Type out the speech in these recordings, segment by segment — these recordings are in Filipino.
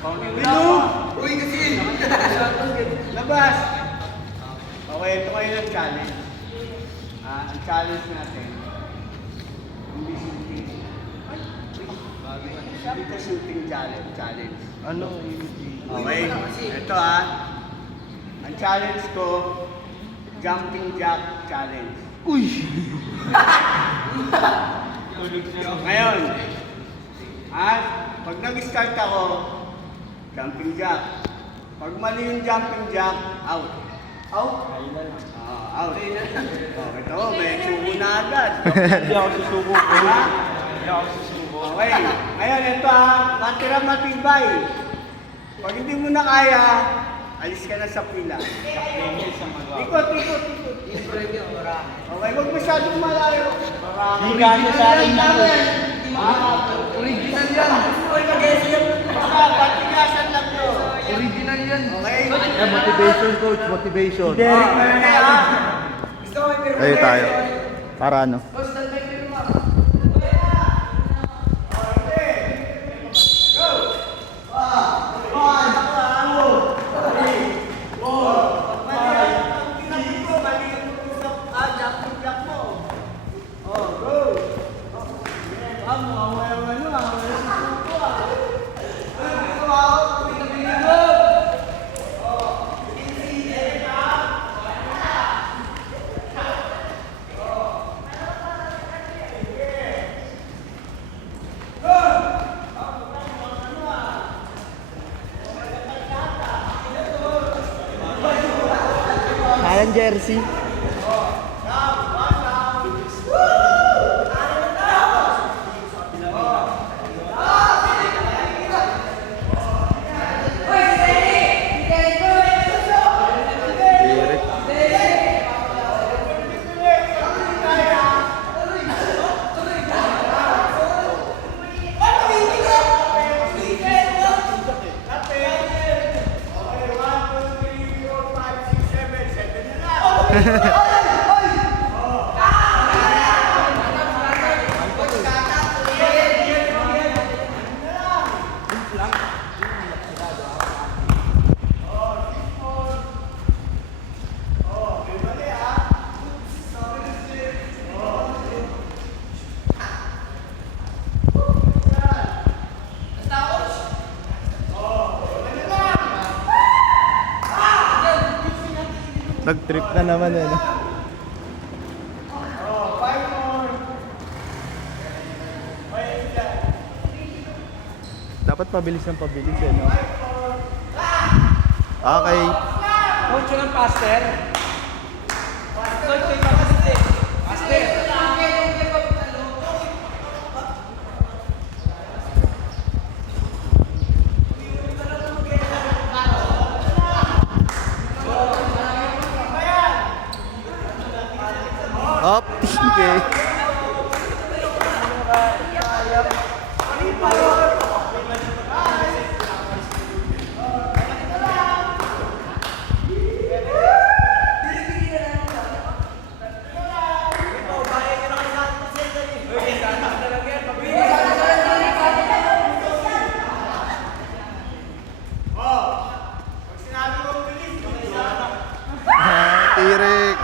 Uy, kasi! Labas! Okay, ito kayo ng challenge. Ang challenge natin, hindi shooting. Hindi ko shooting challenge. Ano? Okay, ito ang challenge ko, jumping jack challenge. Uy! Ngayon, pag nag-start ako, jumping jack. Pag mali yung jumping jack, out. Out? Out. Ito, may suko na agad. Hindi ako susuko. Hindi ako susuko. Okay, ngayon ito natira matibay. Pag hindi mo na kaya, alis ka na sa pila. Ikot. Okay, huwag masyadong malayo. Hindi kaya sa akin na. Original yan. Basta, patigasan lang to. Original yan. Okay? Motivation coach, motivation. Derek na yan. Tayo tayo. Para ano? Ayan jersey. Nag-trip na naman eh. No? Dapat pabilis ng pabilis eh, no? Okay. Coach ng pastor. Coach ng pastor. Pastor. Up. Okay. Tirik.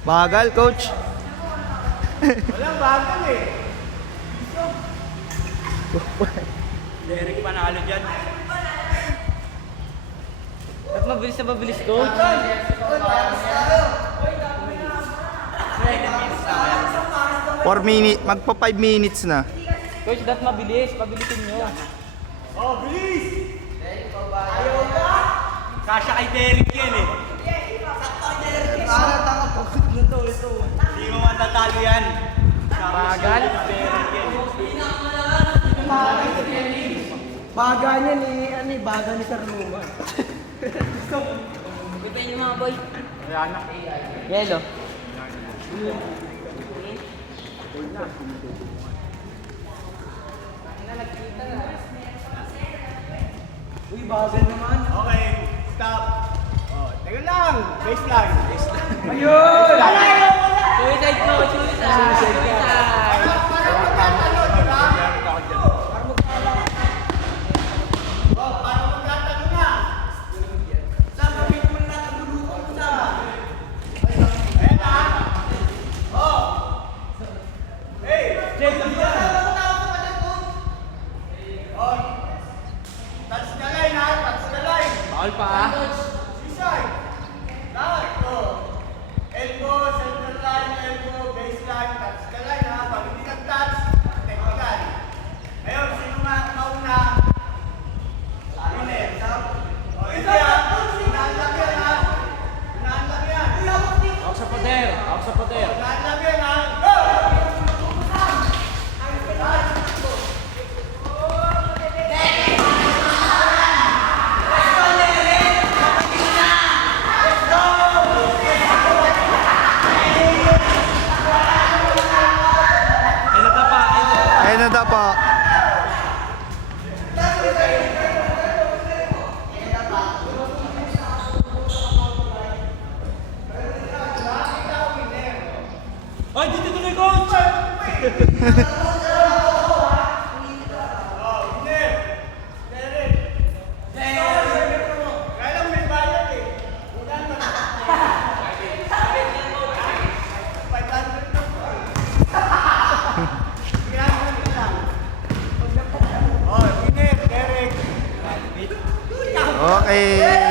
Bagal, coach. Walang bagal eh. Derek panalo dyan. Ba't mabilis na mabilis, coach? 4 minutes, magpa 5 minutes na. Coach, dapat mabilis. Pabilisin nyo. Bilis! Kasha kay Derek yan eh. Para tanga pagkut na to, ito. Hindi mo matatalo yan. Bagal? Baga niya ni, baga ni Sir Luma. Ipin yung mga boy. Ayan na. Yellow. Uy, bagal naman. Okay, stop. Oh, teka lang. Baseline. Ayun! Suicide ko, suicide. Para magkatalo, di ba? Oh, para magkatalo na. Saan kami naman nataguluhan mo sa? Ayan na. Oh. Hey, Jacob yan. Oh. Touch the line ha, touch the line. Bawal pa ah. Sisay. Lahat. Oh. Elbow, center line, elbow, baseline, touch the line ha. Pag hindi nag-touch, technical. Ngayon, sino mauna? Winner. Oh, hindi ha. Unahan lang yan ha. Unahan lang yan. Ako sa pader. Ako sa pader. Unahan lang yan ha. Go! Ayun na daw po. Ay, dito tuloy coach! Oh, winner. Derek. Kaya lang may bayad eh. Unahan mo na. 500 na po. Kaya lang. Oh, winner, Derek. Okay.